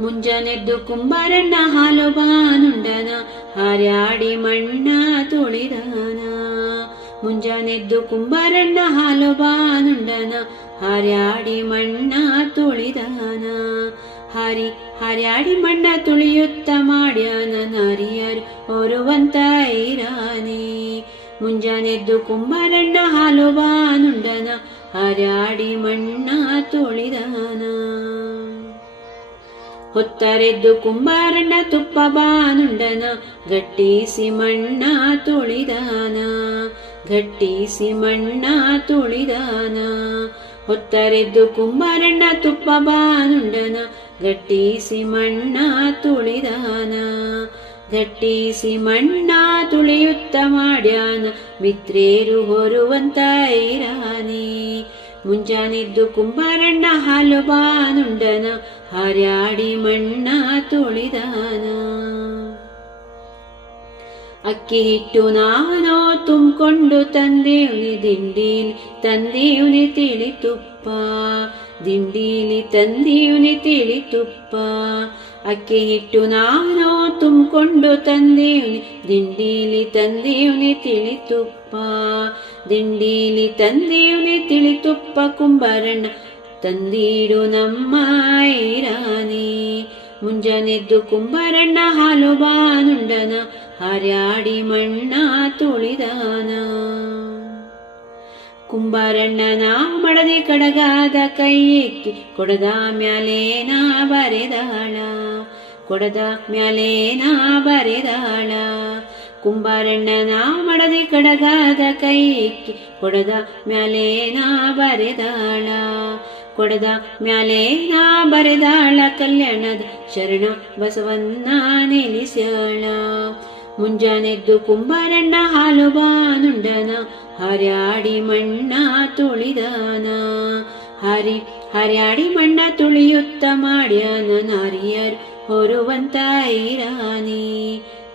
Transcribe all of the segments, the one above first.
ಮುಂಜಾನೆದ್ದು ಕುಂಬಾರಣ್ಣ ಹಾಲು ಬಾನುಂಡನ ಹಾರ್ಯಾಡಿ ಮಣ್ಣ ತುಳಿದಾನ ಮುಂಜಾನೆದ್ದು ಕುಂಬಾರಣ್ಣ ಹಾಲು ಬಾನುಂಡನ ಹಾರ್ಯಾಡಿ ಮಣ್ಣ ತುಳಿದಾನ ಹಾರಿ ಹಾರ್ಯಾಡಿ ಮಣ್ಣ ತುಳಿಯುತ್ತ ಮಾಡ್ಯಾನ ನಾರಿಯರು ಹೊರುವಂತ ಇರಾನೆ ಮುಂಜಾನೆದ್ದು ಕುಂಬಾರಣ್ಣ ಹಾಲು ಬಾನುಂಡನ ಹಾರ್ಯಾಡಿ ಮಣ್ಣ ತುಳಿದಾನ ಹೊತ್ತರೆದ್ದು ಕುಂಬಾರಣ್ಣ ತುಪ್ಪ ಬಾನುಂಡನ, ಗಟ್ಟಿಸಿ ಮಣ್ಣ ತುಳಿದಾನ, ಗಟ್ಟಿಸಿ ಮಣ್ಣ ತುಳಿದಾನ. ಹೊತ್ತರೆದ್ದು ಕುಂಬಾರಣ್ಣ ತುಪ್ಪ ಬಾನುಂಡನ, ಗಟ್ಟಿಸಿ ಮಣ್ಣ ತುಳಿದಾನ. ಗಟ್ಟಿಸಿ ಮಣ್ಣ ತುಳಿಯುತ್ತ ಮಾಡ್ಯಾನ, ಮಿತ್ರೇರು ಹೊರುವಂತ ಇರಾನಿ ಮುಂಜಾನೆದ್ದು ಕುಂಬಾರಣ್ಣ ಹಾಲು ಬಾನುಂಡನ ಹಾರ್ಯಾಡಿ ಮಣ್ಣ ತುಳಿದಾನ. ಅಕ್ಕಿ ಹಿಟ್ಟು ನಾನು ತುಂಬಿಕೊಂಡು ತಂದೇವ್ನಿ ದಿಂಡೀಲಿ ತಂದೇವ್ನಿ ತಿಳಿ ತುಪ್ಪ ದಿಂಡೀಲಿ ತಂದೀವ್ನಿ ತಿಳಿ ತುಪ್ಪ ಅಕ್ಕಿ ಹಿಟ್ಟು ನಾನು ತುಂಬಿಕೊಂಡು ತಂದೇವ್ನಿ ದಿಂಡೀಲಿ ತಂದೇವ್ನಿ ತಿಳಿ ತುಪ್ಪ ದಿಂಡೀಲಿ ತಂದೇವ್ನಿ ತಿಳಿ ತುಪ್ಪ ಕುಂಬಾರಣ್ಣ. ತಂದೀಡು ನಮ್ಮ ಐರಾನಿ ಮುಂಜಾನೆದ್ದು ಕುಂಬಾರಣ್ಣ ಹಾಲು ಬಾನುಂಡನ ಹಾರ್ಯಾಡಿ ಮಣ್ಣ ತುಳಿದಾನ. ನಾವು ಮಡದಿ ಕಡಗಾದ ಕೈ ಎಕ್ಕಿ ಕೊಡದ ಮ್ಯಾಲೇನ ಬರೆದಾಳ. ಕೊಡದ ಮ್ಯಾಲೇನ ಬರೆದಾಳ. ಕುಂಬಾರಣ್ಣನ ಮಡದಿ ಕಡಗಾದ ಕೈ ಎಕ್ಕಿ ಕೊಡದ ಮ್ಯಾಲೇನ ಬರೆದಾಳ. ಕೊಡದ ಮ್ಯಾಲೇನ ಬರೆದಾಳ ಕಲ್ಯಾಣದ ಶರಣ ಬಸವನ್ನ ನಿಲ್ಲಿಸ್ಯಾಳ ಮುಂಜಾನೆದ್ದು ಕುಂಬಾರಣ್ಣ ಹಾಲು ಬಾನುಂಡನ ಹರ್ಯಾಡಿ ಮಣ್ಣ ತುಳಿದಾನ ಹರಿ ಹರ್ಯಾಡಿ ಮಣ್ಣ ತುಳಿಯುತ್ತ ಮಾಡ್ಯಾನ ನಾರಿಯರು ಹೊರುವಂತ ಇರಾನಿ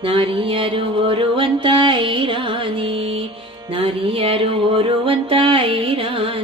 ನಾರಿಯರು ಹೊರುವಂತ ಇರಾನಿ ನಾರಿಯರು ಹೊರುವಂತ ಇರಾನಿ